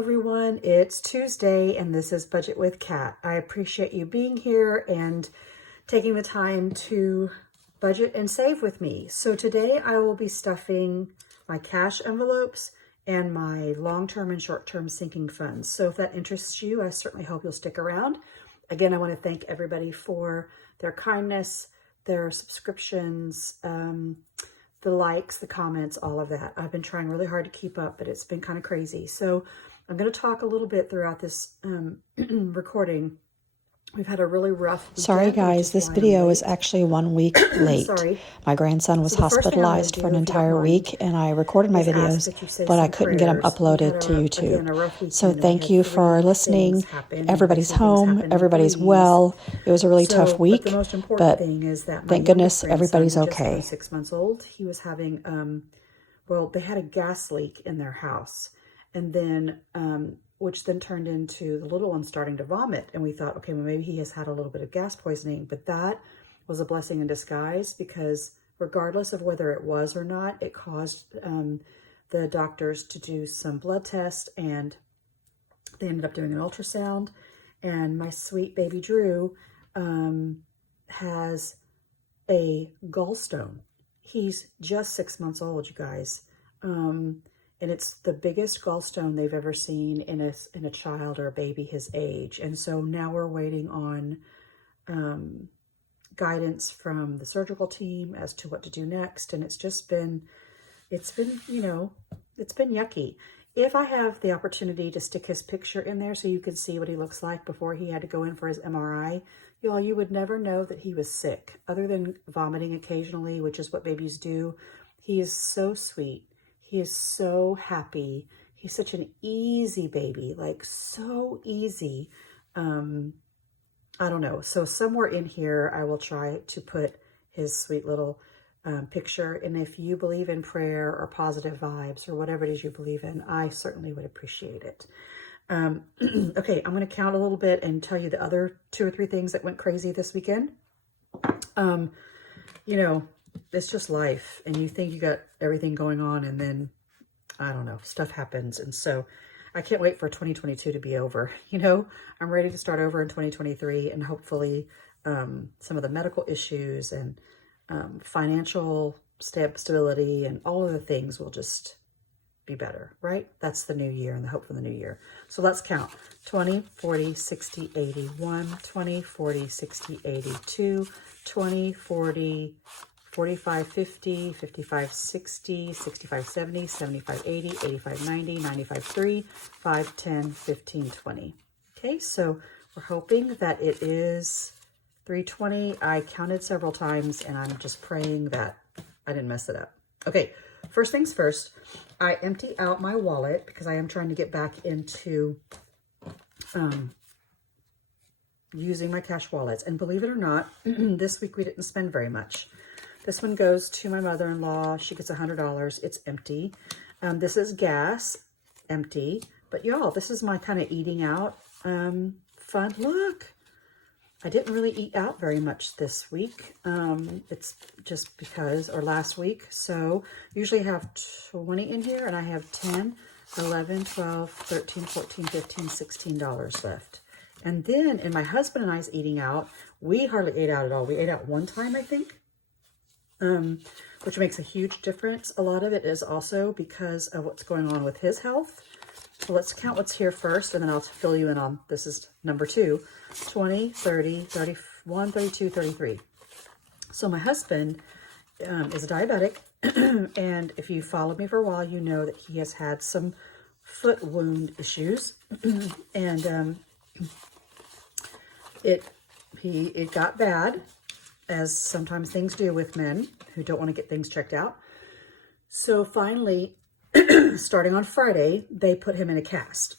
everyone. It's Tuesday and this is Budget with Kat. I appreciate you being here and taking the time to budget and save with me. So today I will be stuffing my cash envelopes and my long-term and short-term sinking funds. So if that interests you, I certainly hope you'll stick around. Again, I want to thank everybody for their kindness, their subscriptions, the likes, the comments, all of that. I've been trying really hard to keep up, but it's been kind of crazy. So I'm going to talk a little bit throughout this recording. We've had a really rough weekend. Sorry guys, this video is actually 1 week late. Sorry. My grandson was hospitalized for an entire week and I recorded my videos, but I couldn't get them uploaded to YouTube. So thank you for listening. Everybody's home, everybody's well. It was a really tough week, but thank goodness everybody's okay. 6 months old. He was having, well, they had a gas leak in their house, and then which then turned into the little one starting to vomit. And we thought, okay, well, maybe he has had a little bit of gas poisoning, but that was a blessing in disguise, because regardless of whether it was or not, it caused the doctors to do some blood tests, and they ended up doing an ultrasound. And my sweet baby Drew has a gallstone. He's just 6 months old, you guys. And it's the biggest gallstone they've ever seen in a child or a baby his age. And so now we're waiting on guidance from the surgical team as to what to do next. And it's been, you know, it's been yucky. If I have the opportunity to stick his picture in there so you could see what he looks like before he had to go in for his MRI, y'all, you would never know that he was sick, other than vomiting occasionally, which is what babies do. He is so sweet. He is so happy. He's such an easy baby, like so easy. I don't know. So somewhere in here, I will try to put his sweet little picture. And if you believe in prayer or positive vibes or whatever it is you believe in, I certainly would appreciate it. Okay, I'm going to count a little bit and tell you the other 2 or 3 things that went crazy this weekend. You know, it's just life, and you think you got everything going on, and then, I don't know, stuff happens. And so I can't wait for 2022 to be over. You know, I'm ready to start over in 2023, and hopefully some of the medical issues and financial stability and all of the things will just be better, right? That's the new year and the hope for the new year. So let's count. 20, 40, 60, 81, 20, 40, 60, 82, 20, 40, 45, 50, 55, 60, 65, 70, 75, 80, 85, 90, 95, 3, 5, 10, 15, 20. Okay, so we're hoping that it is 320. I counted several times, and I'm just praying that I didn't mess it up. Okay, first things first, I empty out my wallet because I am trying to get back into using my cash wallets. And believe it or not, this week we didn't spend very much. This one goes to my mother-in-law. She gets $100. It's empty. This is gas, empty. But y'all, this is my kind of eating out fun. Look, I didn't really eat out very much this week. It's just because, or last week. So usually I have 20 in here, and I have 10, 11, 12, 13, 14, 15, $16 left. And then in my husband and I's eating out, we hardly ate out at all. We ate out one time, I think. Which makes a huge difference. A lot of it is also because of what's going on with his health. So let's count what's here first, and then I'll fill you in on, this is number 2, 20, 30, 31, 32, 33. So my husband is a diabetic, and if you followed me for a while, you know that he has had some foot wound issues, and it got bad, as sometimes things do with men who don't want to get things checked out. So finally, starting on Friday, they put him in a cast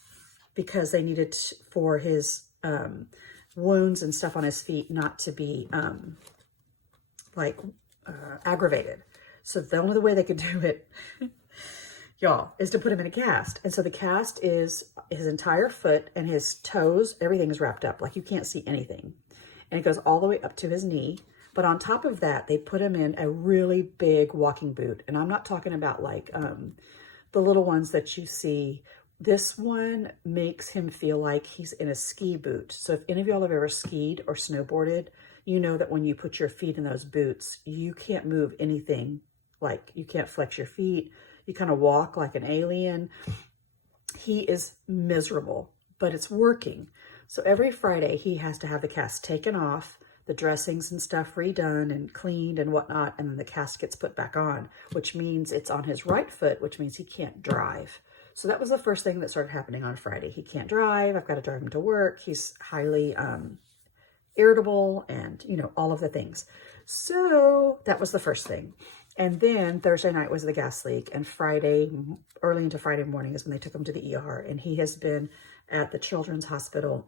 because they needed for his wounds and stuff on his feet not to be aggravated. So the only way they could do it, y'all, is to put him in a cast. And so the cast is his entire foot and his toes, everything is wrapped up. Like you can't see anything. And it goes all the way up to his knee. But on top of that, they put him in a really big walking boot. And I'm not talking about like the little ones that you see This one makes him feel like he's in a ski boot. So if any of y'all have ever skied or snowboarded, you know that when you put your feet in those boots, you can't move anything. Like, you can't flex your feet. You kind of walk like an alien. He is miserable, but it's working. So every Friday, he has to have the cast taken off, the dressings and stuff redone and cleaned and whatnot, and then the cast gets put back on, which means it's on his right foot, which means he can't drive. So that was the first thing that started happening on Friday. He can't drive. I've got to drive him to work. He's highly irritable and, you know, all of the things. So that was the first thing. And then Thursday night was the gas leak. And Friday, early into Friday morning is when they took him to the ER. And he has been at the Children's Hospital.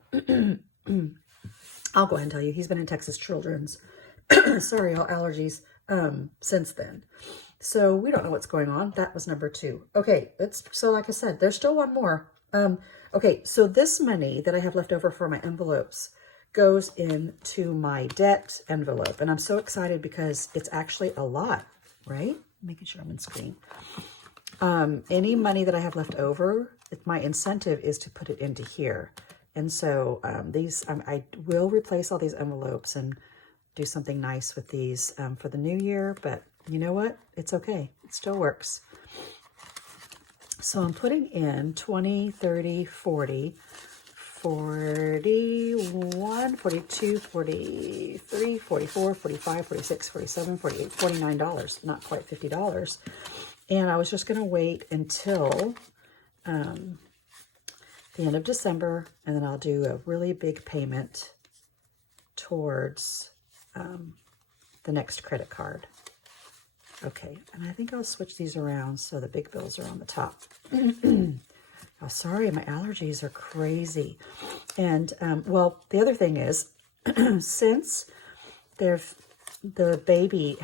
I'll go ahead and tell you, he's been in Texas Children's. Sorry, all allergies since then. So we don't know what's going on. That was number 2. Okay, so like I said, there's still one more. Okay, so this money that I have left over for my envelopes goes into my debt envelope. And I'm so excited because it's actually a lot, right? Making sure I'm in screen. Any money that I have left over, my incentive is to put it into here. And so I will replace all these envelopes and do something nice with these for the new year, but you know what? It's okay. It still works. So I'm putting in 20, 30, 40, 41, 42, 43, 44, 45, 46, 47, 48, $49, not quite $50. And I was just going to wait until the end of December, and then I'll do a really big payment towards the next credit card. Okay, and I think I'll switch these around so the big bills are on the top. Oh, sorry, my allergies are crazy. And, well, the other thing is, since the baby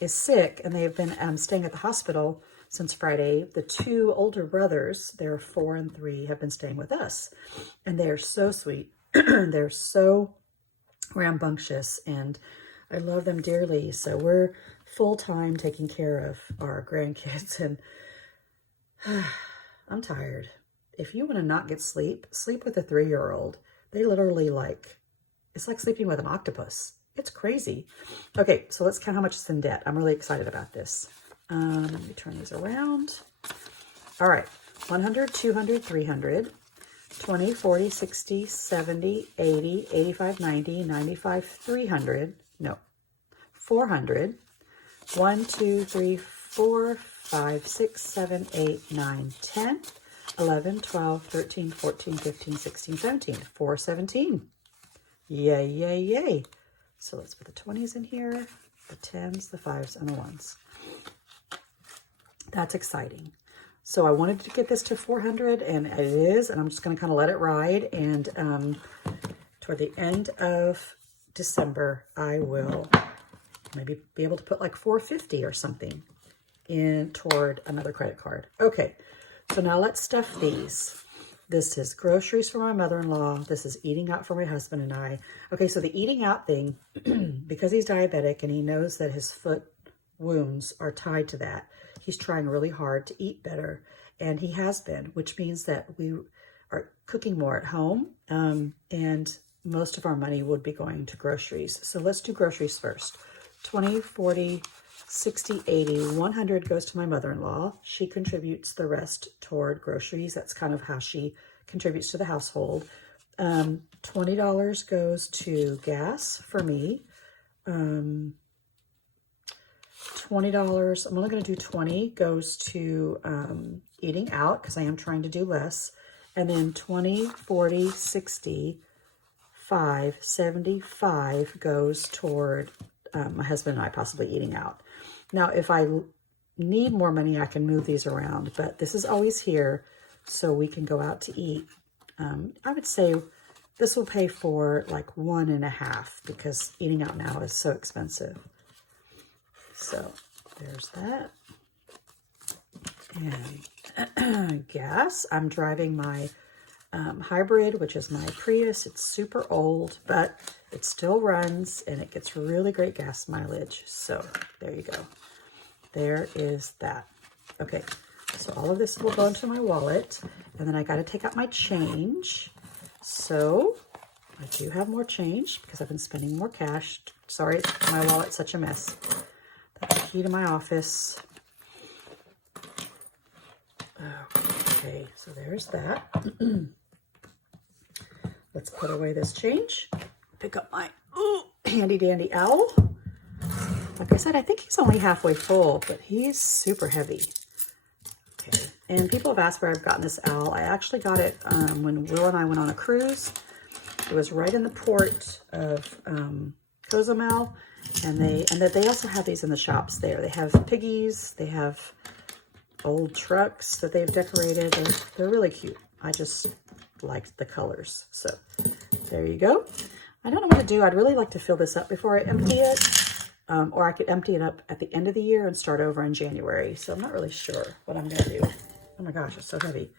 is sick and they've been staying at the hospital since Friday, the 2 older brothers, they're 4 and 3, have been staying with us. And they're so sweet. They're so rambunctious, and I love them dearly. So we're full-time taking care of our grandkids, and I'm tired. If you want to not get sleep, sleep with a 3-year-old. They literally it's like sleeping with an octopus. It's crazy. Okay, so let's count how much is in debt. I'm really excited about this. Let me turn these around. All right, 100, 200, 300, 20, 40, 60, 70, 80, 85, 90, 95, 300. No, 400. 1, 2, 3, 4, 5, 6, 7, 8, 9, 10, 11, 12, 13, 14, 15, 16, 17. 417. Yay, yay, yay. So let's put the 20s in here, the 10s, the 5s, and the 1s. That's exciting. So I wanted to get this to 400, and it is, and I'm just going to kind of let it ride. And toward the end of December, I will maybe be able to put like 450 or something in toward another credit card. Okay, so now let's stuff these. This is groceries for my mother-in-law. This is eating out for my husband and I. Okay, so the eating out thing, because he's diabetic and he knows that his foot wounds are tied to that, he's trying really hard to eat better, and he has been, which means that we are cooking more at home, and most of our money would be going to groceries. So let's do groceries first. 20, 40, 60, 80, 100 goes to my mother-in-law. She contributes the rest toward groceries. That's kind of how she contributes to the household. $20 goes to gas for me. $20, I'm only going to do 20, goes to eating out because I am trying to do less. And then 20, 40, 60, 5, 75 goes toward my husband and I possibly eating out. Now, if I need more money, I can move these around, but this is always here so we can go out to eat. I would say this will pay for like 1.5 because eating out now is so expensive. So there's that. And gas, I'm driving my hybrid, which is my Prius. It's super old, but it still runs and it gets really great gas mileage. So there you go. There is that. Okay, so all of this will go into my wallet. And then I got to take out my change. So I do have more change because I've been spending more cash. Sorry, my wallet's such a mess. That's the key to my office. Okay, so there's that. Let's put away this change. Pick up my handy dandy owl. Like I said, I think he's only halfway full, but he's super heavy. Okay, and people have asked where I've gotten this owl. I actually got it when Will and I went on a cruise. It was right in the port of Cozumel, and they also have these in the shops there. They have piggies, they have old trucks that they've decorated. They're really cute. I just liked the colors. So there you go. I don't know what to do. I'd really like to fill this up before I empty it. Or I could empty it up at the end of the year and start over in January. So I'm not really sure what I'm going to do. Oh my gosh, it's so heavy.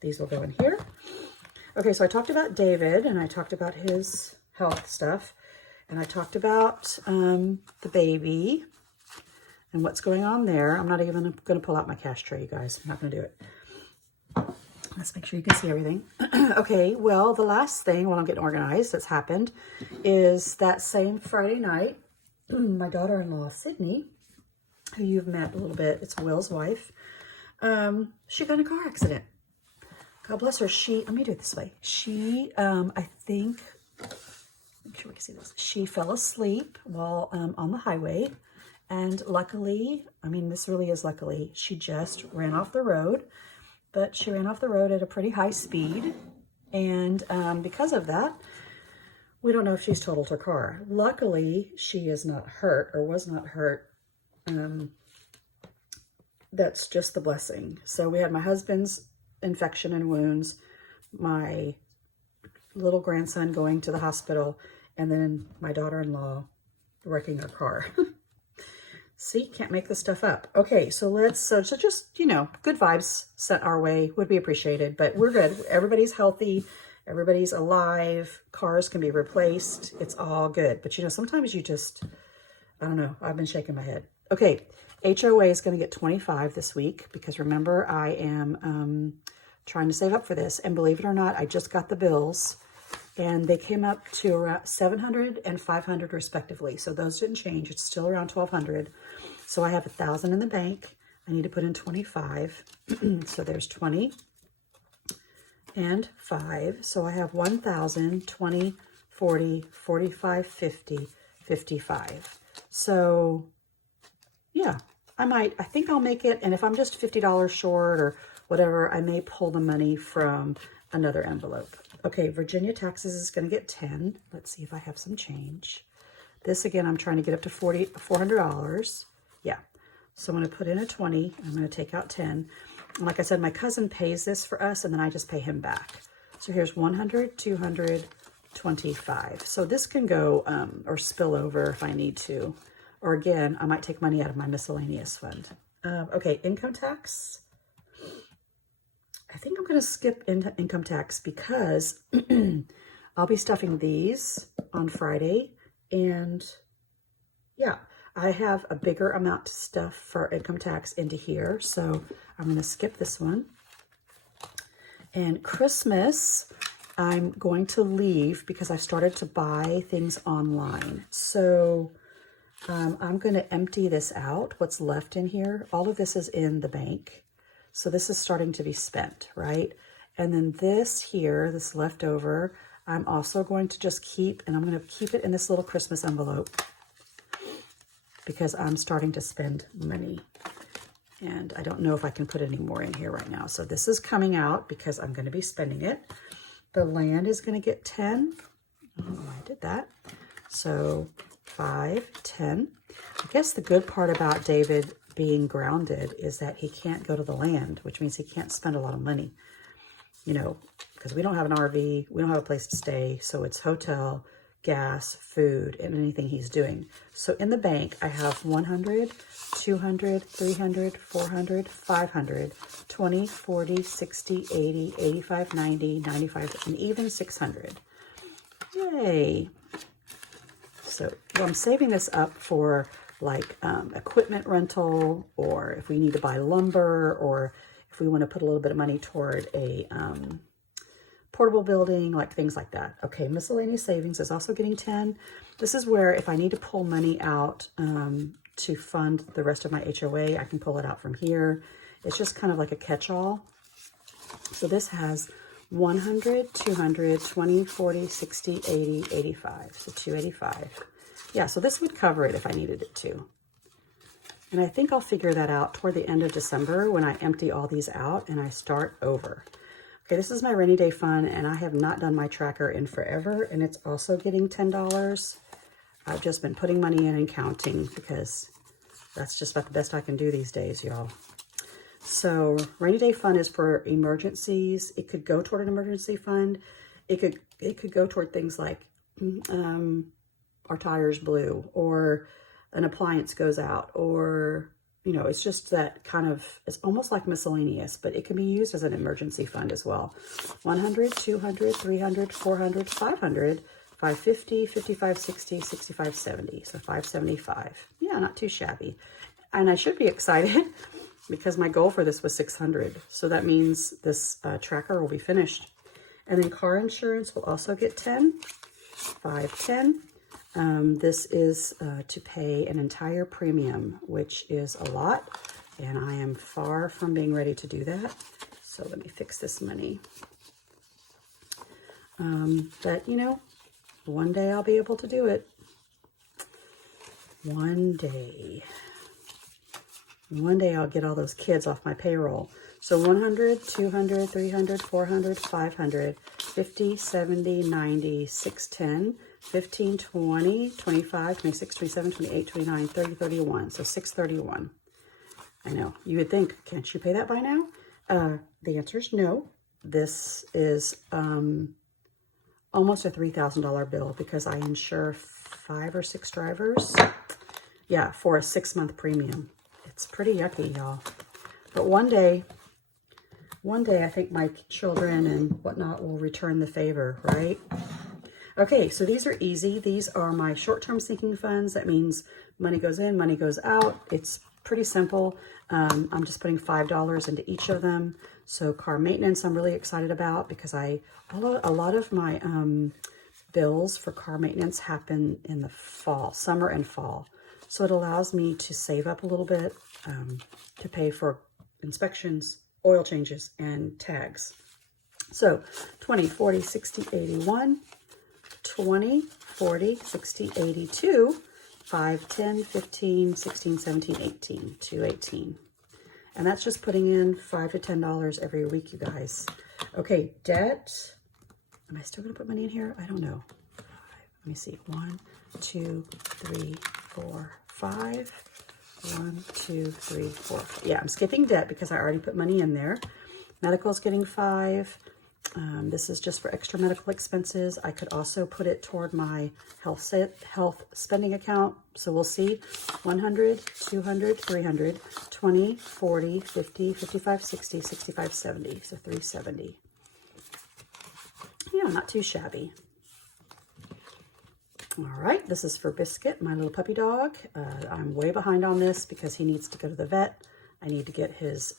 These will go in here. Okay, so I talked about David, and I talked about his health stuff. And I talked about the baby and what's going on there. I'm not even going to pull out my cash tray, you guys. I'm not going to do it. Let's make sure you can see everything. Okay, well, the last thing while I'm getting organized that's happened is that same Friday night, my daughter-in-law, Sydney, who you've met a little bit, it's Will's wife, she got in a car accident. God bless her. Let me do it this way. She, I think, make sure we can see this. She fell asleep while on the highway. And luckily, I mean, this really is luckily, she just ran off the road. But she ran off the road at a pretty high speed. And because of that, we don't know if she's totaled her car. Luckily, she is not hurt or was not hurt. That's just the blessing. So we had my husband's infection and wounds, my little grandson going to the hospital, and then my daughter-in-law wrecking her car. See, can't make this stuff up. Okay, so just, good vibes sent our way would be appreciated, but we're good. Everybody's healthy. Everybody's alive. Cars can be replaced. It's all good. But, sometimes you just, I don't know. I've been shaking my head. Okay, HOA is going to get 25 this week because remember, I am trying to save up for this. And believe it or not, I just got the bills and they came up to around 700 and 500 respectively. So those didn't change. It's still around 1,200. So I have 1,000 in the bank. I need to put in 25. So there's 20 and 5. So I have 1,000, 20, 40, 45, 50, 55. So yeah, I think I'll make it. And if I'm just $50 short or whatever, I may pull the money from another envelope. Okay, Virginia taxes is going to get 10. Let's see if I have some change. This, again, I'm trying to get up to $400. Yeah, so I'm going to put in a 20. I'm going to take out 10. And like I said, my cousin pays this for us, and then I just pay him back. So here's 100, 200, 25. So this can go or spill over if I need to. Or again, I might take money out of my miscellaneous fund. Okay, income tax. I think I'm going to skip into income tax because I'll be stuffing these on Friday. And yeah, I have a bigger amount to stuff for income tax into here. So I'm going to skip this one. And Christmas, I'm going to leave because I've started to buy things online. So I'm going to empty this out, what's left in here. All of this is in the bank. So this is starting to be spent, right? And then this here, this leftover, I'm also going to just keep, and I'm going to keep it in this little Christmas envelope because I'm starting to spend money. And I don't know if I can put any more in here right now. So this is coming out because I'm going to be spending it. The land is going to get 10. I don't know why I did that. So 5, 10. I guess the good part about David being grounded is that he can't go to the land, which means he can't spend a lot of money, because we don't have an RV, we don't have a place to stay. So it's hotel, gas, food, and anything he's doing. So in the bank, I have 100, 200, 300, 400, 500, 20, 40, 60, 80, 85, 90, 95, and even 600. Yay. So I'm saving this up for like equipment rental, or if we need to buy lumber, or if we want to put a little bit of money toward a portable building, like things like that. Okay, miscellaneous savings is also getting 10. This is where if I need to pull money out to fund the rest of my HOA, I can pull it out from here. It's just kind of like a catch-all. So this has 100, 200, 20, 40, 60, 80, 85. So 285. Yeah, so this would cover it if I needed it to. And I think I'll figure that out toward the end of December when I empty all these out and I start over. Okay, this is my rainy day fund, and I have not done my tracker in forever, and it's also getting $10. I've just been putting money in and counting because that's just about the best I can do these days, y'all. So rainy day fund is for emergencies. It could go toward an emergency fund. It could go toward things like our tires blew, or an appliance goes out, or it's just that kind of, it's almost like miscellaneous, but it can be used as an emergency fund as well. 100, 200, 300, 400, 500, 550, 55, 60, 65, 70. So 575. Yeah, not too shabby. And I should be excited because my goal for this was 600. So that means this tracker will be finished. And then car insurance will also get 10, 510. This is to pay an entire premium, which is a lot, and I am far from being ready to do that. So let me fix this money. But one day I'll be able to do it. One day I'll get all those kids off my payroll. So 100, 200, 300, 400, 500, 50, 70, 90, 610, 15, 20, 25, 26, 27, 28, 29, 30, 31. So 631. I know. You would think, can't you pay that by now? The answer is no. This is almost a $3,000 bill because I insure 5 or 6 drivers. Yeah, for a 6-month premium. It's pretty yucky, y'all. But one day I think my children and whatnot will return the favor, right? Okay, so these are easy. These are my short-term sinking funds. That means money goes in, money goes out. It's pretty simple. I'm just putting $5 into each of them. So car maintenance I'm really excited about because a lot of my bills for car maintenance happen in the fall, summer and fall. So it allows me to save up a little bit to pay for inspections, oil changes, and tags. So 20, 40, 60, 81, 20, 40, 60, 82, 5, 10, 15, 16, 17, 18, 218. And that's just putting in $5 to $10 every week, you guys. Okay, debt. Am I still going to put money in here? I don't know. Let me see. 1, 2, 3, 4, 5. 1, 2, 3, 4. Yeah, I'm skipping debt because I already put money in there. Medical is getting 5. This is just for extra medical expenses. I could also put it toward my health spending account. So we'll see. 100, 200, 300, 20, 40, 50, 55, 60, 65, 70. So 370. Yeah, not too shabby. All right, this is for Biscuit, my little puppy dog. I'm way behind on this because he needs to go to the vet. I need to get his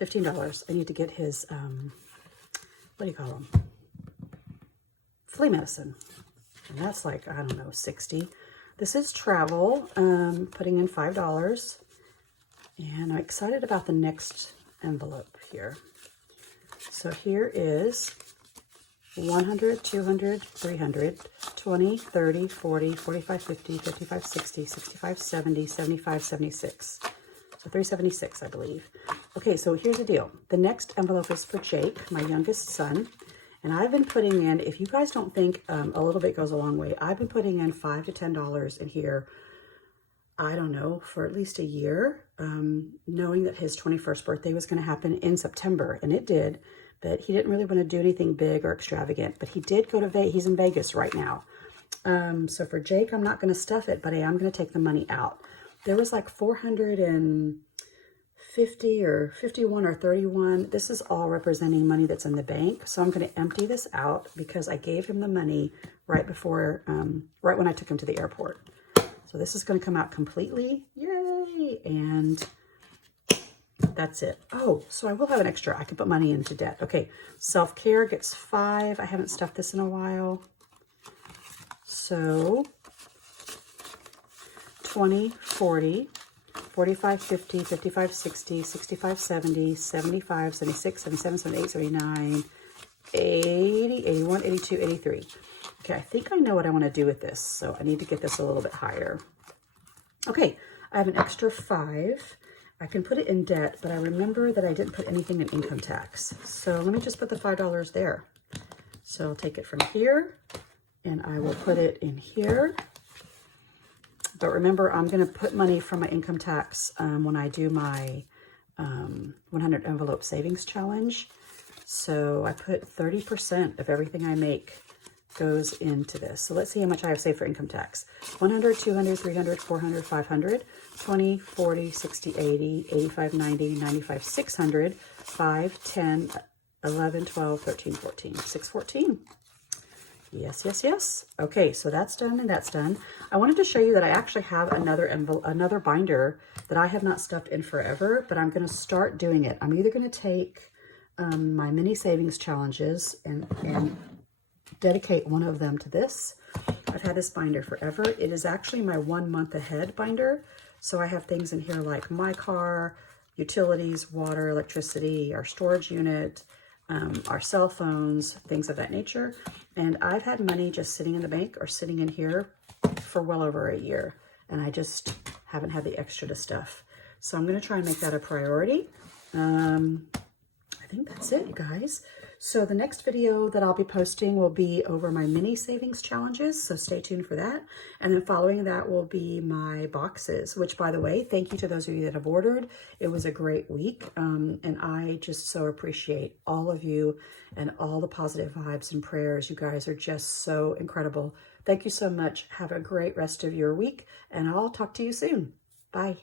$15. I need to get his, what do you call them? Flea medicine. And that's like, I don't know, 60. This is travel, putting in $5. And I'm excited about the next envelope here. So here is 100, 200, 300, 20, 30, 40, 45, 50, 55, 60, 65, 70, 75, 76. So 376, I believe. Okay, so here's the deal. The next envelope is for Jake, my youngest son. And I've been putting in, if you guys don't think a little bit goes a long way, I've been putting in $5 to $10 in here, I don't know, for at least a year, knowing that his 21st birthday was going to happen in September. And it did. But he didn't really want to do anything big or extravagant. But he did go to Vegas. He's in Vegas right now. So for Jake, I'm not going to stuff it, but I am going to take the money out. There was like 450 or 51 or 31. This is all representing money that's in the bank. So I'm going to empty this out because I gave him the money right before, right when I took him to the airport. So this is going to come out completely. Yay! And That's it. Oh, so I will have an extra. I can put money into debt. Okay, self-care gets 5. I haven't stuffed this in a while. So 20, 40, 45, 50, 55, 60, 65, 70, 75, 76, 77, 78, 79, 80, 81, 82, 83. Okay, I think I know what I want to do with this, so I need to get this a little bit higher. Okay, I have an extra 5. I can put it in debt, but I remember that I didn't put anything in income tax. So let me just put the $5 there. So I'll take it from here, and I will put it in here. But remember, I'm going to put money from my income tax when I do my 100 envelope savings challenge. So I put 30% of everything I make goes into this. So let's see how much I have saved for income tax. 100, 200, 300, 400, 500, 20, 40, 60, 80, 85, 90, 95, 600, 5, 10, 11, 12, 13, 14, 614. Yes, yes, yes. Okay, so that's done and that's done. I wanted to show you that I actually have another binder that I have not stuffed in forever, but I'm going to start doing it. I'm either going to take my mini savings challenges and dedicate one of them to this. I've had this binder forever. It is actually my 1 month ahead binder. So I have things in here like my car, utilities, water, electricity, our storage unit, our cell phones, things of that nature. And I've had money just sitting in the bank or sitting in here for well over a year. And I just haven't had the extra to stuff. So I'm going to try and make that a priority. I think that's it, you guys. So the next video that I'll be posting will be over my mini savings challenges, so stay tuned for that. And then following that will be my boxes, which, by the way, thank you to those of you that have ordered. It was a great week, and I just so appreciate all of you and all the positive vibes and prayers. You guys are just so incredible. Thank you so much. Have a great rest of your week, and I'll talk to you soon. Bye.